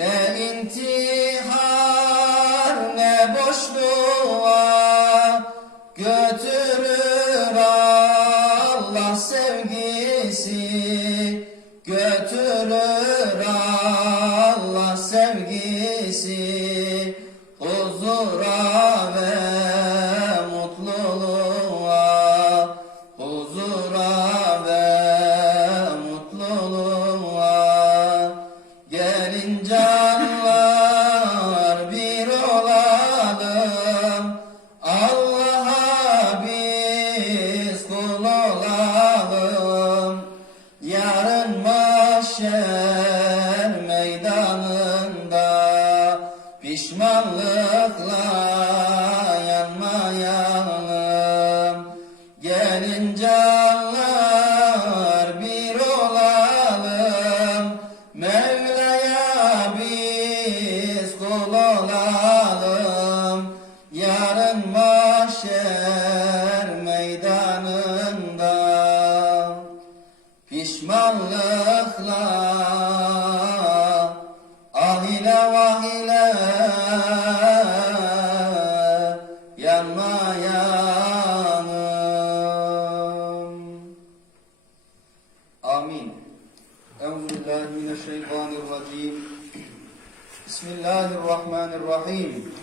Ne intihar Euzubillahimineşşeytanirracim. Bismillahirrahmanirrahim.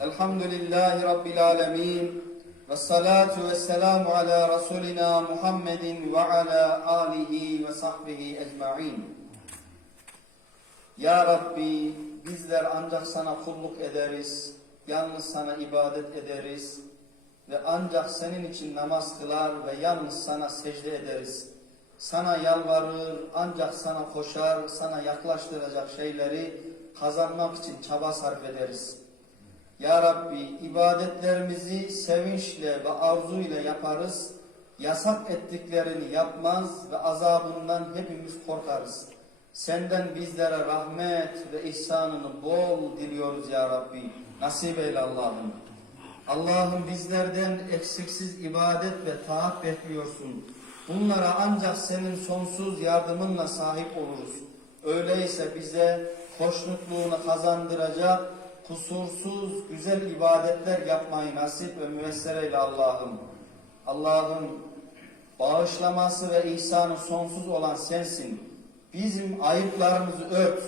Elhamdülillahi Rabbil alemin. Ve salatu ve selamu ala Resulina Muhammedin ve ala alihi ve sahbihi ecma'in. Ya Rabbi bizler ancak sana kulluk ederiz, yalnız sana ibadet ederiz ve ancak senin için namaz kılar ve yalnız sana secde ederiz. Sana yalvarır, ancak sana koşar, sana yaklaştıracak şeyleri kazanmak için çaba sarf ederiz. Ya Rabbi ibadetlerimizi sevinçle ve arzu ile yaparız. Yasak ettiklerini yapmaz ve azabından hepimiz korkarız. Senden bizlere rahmet ve ihsanını bol diliyoruz ya Rabbi. Nasip eyle Allah'ım. Allah'ım bizlerden eksiksiz ibadet ve taat bekliyorsun. Bunlara ancak senin sonsuz yardımınla sahip oluruz. Öyleyse bize hoşnutluğunu kazandıracak kusursuz güzel ibadetler yapmayı nasip ve müyesser eyle Allah'ım. Allah'ım bağışlaması ve ihsanı sonsuz olan sensin. Bizim ayıplarımızı ört,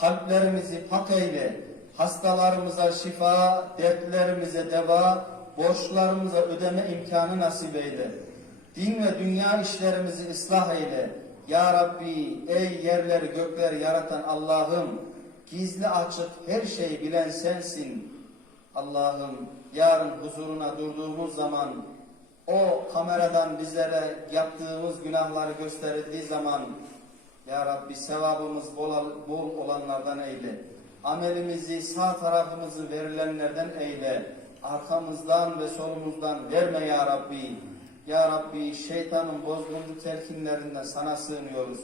kalplerimizi pak eyle, hastalarımıza şifa, dertlerimize deva, borçlarımıza ödeme imkanı nasip eyle. Din ve dünya işlerimizi ıslah eyle. Ya Rabbi ey yerleri gökleri yaratan Allah'ım gizli açık her şeyi bilen sensin. Allah'ım yarın huzuruna durduğumuz zaman o kameradan bizlere yaptığımız günahları gösterildiği zaman Ya Rabbi sevabımız bol, bol olanlardan eyle. Amelimizi sağ tarafımızı verilenlerden eyle. Arkamızdan ve solumuzdan verme Ya Rabbi. Ya Rabbi şeytanın bozguncu telkinlerinden sana sığınıyoruz.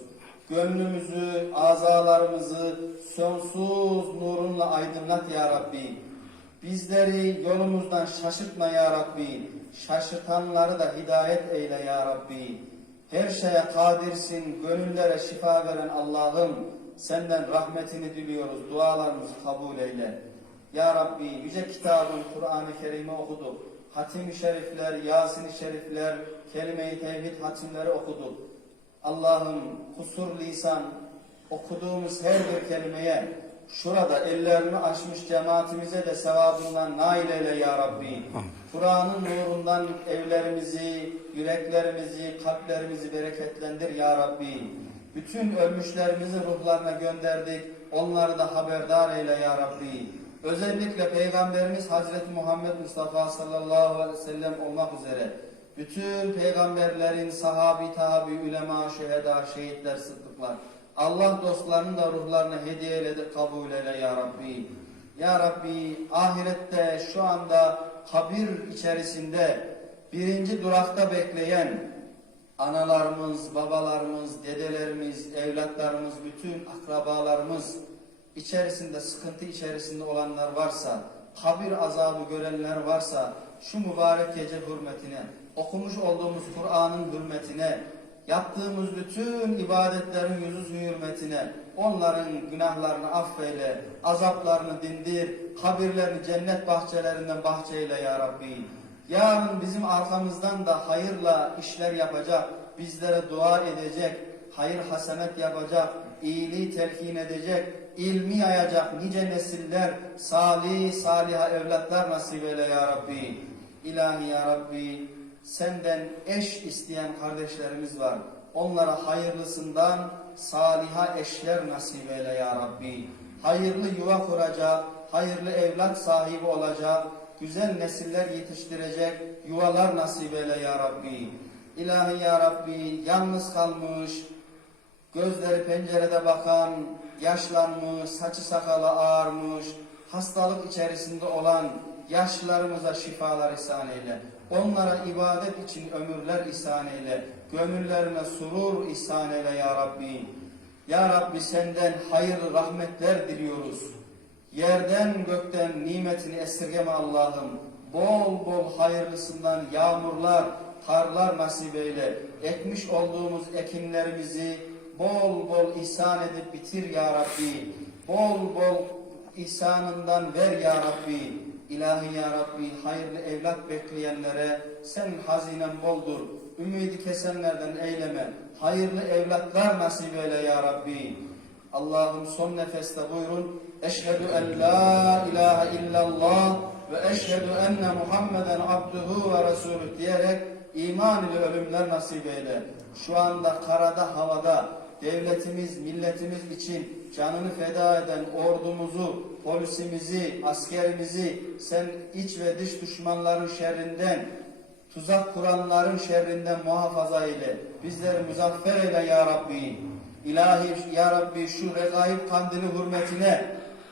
Gönlümüzü, azalarımızı sonsuz nurunla aydınlat Ya Rabbi. Bizleri yolumuzdan şaşırtma Ya Rabbi. Şaşırtanları da hidayet eyle Ya Rabbi. Her şeye kadirsin, gönüllere şifa veren Allah'ım. Senden rahmetini diliyoruz, dualarımızı kabul eyle. Ya Rabbi yüce kitabın Kur'an-ı Kerim'i okuduk. Hatim-i şerifler, Yasin-i şerifler, kelime-i tevhid hatimleri okuduk. Allah'ım kusur lisan okuduğumuz her bir kelimeye şurada ellerini açmış cemaatimize de sevabından nail eyle ya Rabbi. Kur'an'ın nurundan evlerimizi, yüreklerimizi, kalplerimizi bereketlendir ya Rabbi. Bütün ölmüşlerimizi ruhlarına gönderdik. Onları da haberdar eyle ya Rabbi. Özellikle Peygamberimiz Hazreti Muhammed Mustafa sallallahu aleyhi ve sellem olmak üzere bütün peygamberlerin, sahabi, tabi, ulema, şüheda, şehitler, sıddıklar. Allah dostlarının da ruhlarını hediye eyle, kabul eyle ya Rabbi. Ya Rabbi ahirette şu anda kabir içerisinde birinci durakta bekleyen analarımız, babalarımız, dedelerimiz, evlatlarımız, bütün akrabalarımız içerisinde sıkıntı içerisinde olanlar varsa, kabir azabı görenler varsa şu mübarek gece hürmetine, okumuş olduğumuz Kur'an'ın hürmetine, yaptığımız bütün ibadetlerin yüzü hürmetine onların günahlarını affeyle, azaplarını dindir, kabirlerini cennet bahçelerinden bahçeyle ya Rabbi. Yarın bizim arkamızdan da hayırla işler yapacak, bizlere dua edecek, hayır hasenet yapacak, iyiliği telkin edecek, ilmi yayacak nice nesiller, salih saliha evlatlar nasip eyle ya Rabbi. İlahi ya Rabbi, senden eş isteyen kardeşlerimiz var. Onlara hayırlısından saliha eşler nasip eyle ya Rabbi. Hayırlı yuva kuracak, hayırlı evlat sahibi olacak, güzel nesiller yetiştirecek yuvalar nasip eyle ya Rabbi. İlahi ya Rabbi, yalnız kalmış, gözleri pencerede bakan, yaşlanmış, saçı sakalı ağarmış, hastalık içerisinde olan yaşlılarımıza şifalar ihsan eyle. Onlara ibadet için ömürler ihsan eyle. Gönüllerine surur ihsan eyle ya Rabbi. Ya Rabbi senden hayır rahmetler diliyoruz. Yerden gökten nimetini esirgeme Allah'ım. Bol bol hayırlısından yağmurlar, karlar nasip eyle. Ekmiş olduğumuz ekinlerimizi bol bol ihsan edip bitir ya Rabbi. Bol bol ihsanından ver ya Rabbi. İlahi ya Rabbi hayırlı evlat bekleyenlere senin hazinen boldur. Ümidi kesenlerden eyleme. Hayırlı evlatlar nasip eyle ya Rabbi. Allah'ım son nefeste buyurun. Eşhedü en la ilahe illallah ve eşhedü enne Muhammeden abduhu ve resulü diyerek iman ile ölümler nasip eyle. Şu anda karada havada devletimiz, milletimiz için canını feda eden ordumuzu, polisimizi, askerimizi sen iç ve dış düşmanların şerrinden, tuzak kuranların şerrinden muhafaza eyle. Bizleri muzaffer eyle ya Rabbi. İlahi ya Rabbi şu regaib kandili hürmetine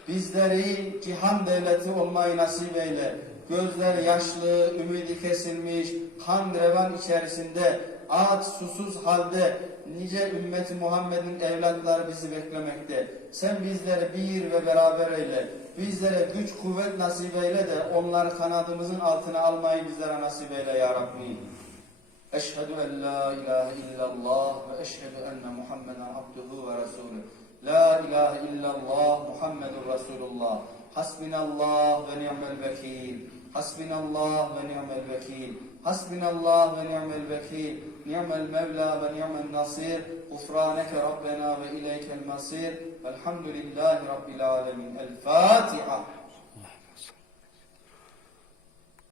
bizleri cihan devleti olmayı nasip eyle. Gözler yaşlı, ümidi kesilmiş, kan revan içerisinde aç susuz halde nice ümmeti Muhammed'in evlatları bizi beklemekte. Sen bizleri bir ve beraber eyle. Bizlere güç kuvvet nasip eyle de onları kanadımızın altına almayı bizlere nasip eyle ya Rabbi. Eşhedü en la ilahe illallah ve eşhedü enne Muhammeden abduhu ve resulü. La ilahe illallah Muhammedun Resulullah. Hasbinallah ve ni'mel vekil. Hasbinallah ve ni'mel vekil. Hasbinallah ve ni'mel vekil. Ni'mel mevla ve ni'mel nasir. Gufraneke Rabbena ve ileykel masir. Velhamdülillahi Rabbil alemin. El Fatiha.